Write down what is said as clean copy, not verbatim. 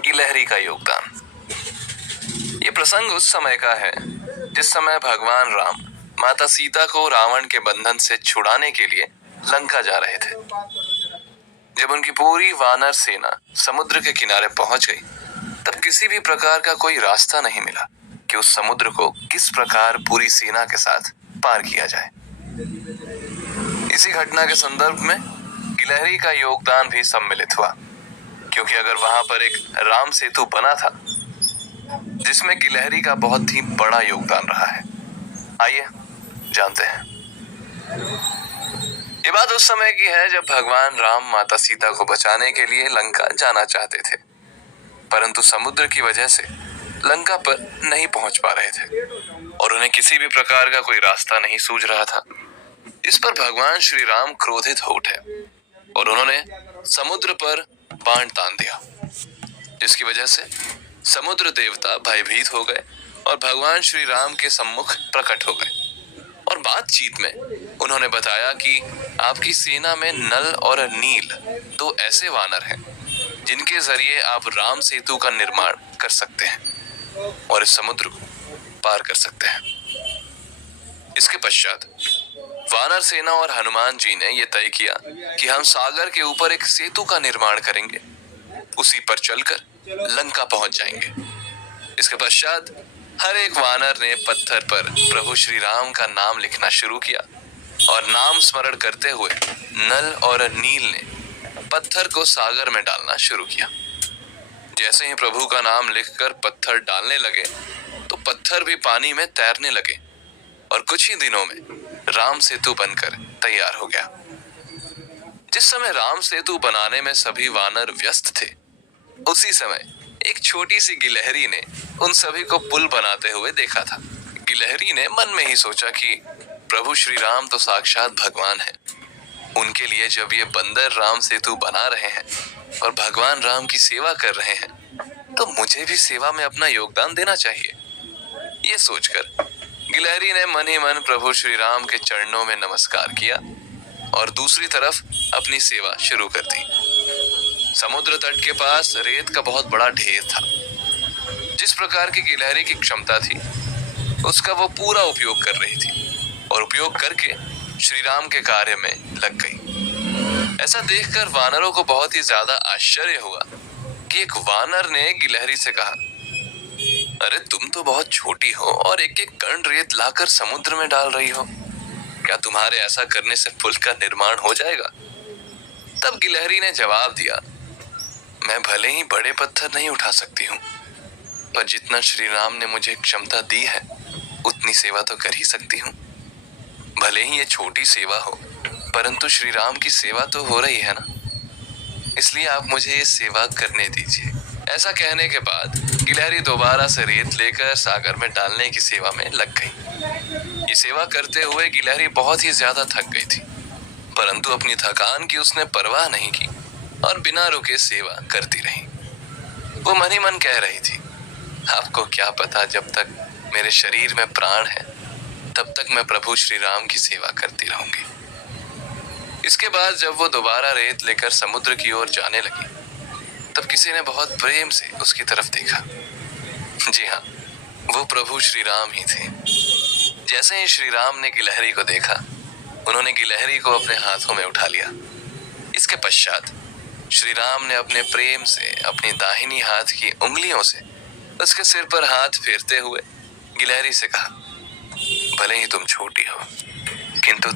गिलहरी का योगदान। ये प्रसंग उस समय का है जिस समय भगवान राम माता सीता को रावण के बंधन से छुड़ाने के लिए लंका जा रहे थे। जब उनकी पूरी वानर सेना समुद्र के किनारे पहुंच गई, तब किसी भी प्रकार का कोई रास्ता नहीं मिला कि उस समुद्र को किस प्रकार पूरी सेना के साथ पार किया जाए। इसी घटना के संदर्भ में गिलहरी का योगदान भी सम्मिलित हुआ, क्योंकि अगर वहां पर एक राम सेतु बना था जिसमें गिलहरी का बहुत ही बड़ा योगदान रहा है। आइए जानते हैं। ये बात उस समय की है जब भगवान राम माता सीता को बचाने के लिए लंका जाना चाहते थे, परंतु समुद्र की वजह से लंका पर नहीं पहुंच पा रहे थे और उन्हें किसी भी प्रकार का कोई रास्ता नहीं सूझ रहा था। इस पर भगवान श्री राम क्रोधित हो उठे और उन्होंने समुद्र पर बाण तान दिया, जिसकी वजह से समुद्र देवता भयभीत हो गए और भगवान श्री राम के सम्मुख प्रकट हो गए और बातचीत में उन्होंने बताया कि आपकी सेना में नल और नील दो ऐसे वानर हैं जिनके जरिए आप राम सेतु का निर्माण कर सकते हैं और इस समुद्र को पार कर सकते हैं। इसके पश्चात वानर सेना और हनुमान जी ने यह तय किया कि हम सागर के ऊपर एक सेतु का निर्माण करेंगे, उसी पर चलकर लंका पहुंच जाएंगे। इसके पश्चात हर एक वानर ने पत्थर पर प्रभु श्री राम का नाम लिखना शुरू किया और नाम स्मरण करते हुए नल और नील ने पत्थर को सागर में डालना शुरू किया। जैसे ही प्रभु का नाम लिखकर पत्थर डालने लगे तो पत्थर भी पानी में तैरने लगे और कुछ ही दिनों में राम सेतु बनकर तैयार हो गया। जिस समय राम सेतु बनाने में सभी वानर व्यस्त थे, उसी समय एक छोटी सी गिलहरी ने उन सभी को पुल बनाते हुए देखा था। गिलहरी ने मन में ही सोचा कि प्रभु श्री राम तो साक्षात भगवान हैं। उनके लिए जब ये बंदर राम सेतु बना रहे हैं और भगवान राम की सेवा कर रहे हैं, तो मुझे भी सेवा में अपना योगदान देना चाहिए। ये सोचकर गिलहरी ने मन ही मन प्रभु श्री राम के चरणों में नमस्कार किया और दूसरी तरफ अपनी सेवा शुरू कर दी। समुद्र तट के पास रेत का बहुत बड़ा ढेर था। जिस प्रकार की गिलहरी की क्षमता थी, उसका वो पूरा उपयोग कर रही थी और उपयोग करके श्री राम के कार्य में लग गई। ऐसा देखकर वानरों को बहुत ही ज्यादा आश्चर्य हुआ कि एक वानर ने गिलहरी से कहा, अरे तुम तो बहुत छोटी हो और एक एक कण रेत लाकर समुद्र में डाल रही हो, क्या तुम्हारे ऐसा करने से पुल का निर्माण हो जाएगा? तब गिलहरी ने जवाब दिया, मैं भले ही बड़े पत्थर नहीं उठा सकती हूँ, पर जितना श्री राम ने मुझे क्षमता दी है उतनी सेवा तो कर ही सकती हूँ। भले ही ये छोटी सेवा हो, परंतु श्री राम की सेवा तो हो रही है ना, इसलिए आप मुझे ये सेवा करने दीजिए। ऐसा कहने के बाद गिलहरी दोबारा से रेत लेकर सागर में डालने की सेवा में लग गई। ये सेवा करते हुए गिलहरी बहुत ही ज्यादा थक गई थी, परंतु अपनी थकान की उसने परवाह नहीं की और बिना रुके सेवा करती रही। वो मन ही मन कह रही थी, आपको क्या पता, जब तक मेरे शरीर में प्राण है तब तक मैं प्रभु श्री राम की सेवा करती रहूंगी। इसके बाद जब वो दोबारा रेत लेकर समुद्र की ओर जाने लगी, तब किसी ने बहुत प्रेम से उसकी तरफ देखा। जी हाँ, वो प्रभु श्री राम ही थे। जैसे ही श्री राम ने गिलहरी को देखा, उन्होंने गिलहरी को अपने हाथों में उठा लिया। इसके पश्चात श्री राम ने अपने प्रेम से अपनी दाहिनी हाथ की उंगलियों से उसके सिर पर हाथ फेरते हुए गिलहरी से कहा, भले ही तुम छोटी हो, किंतु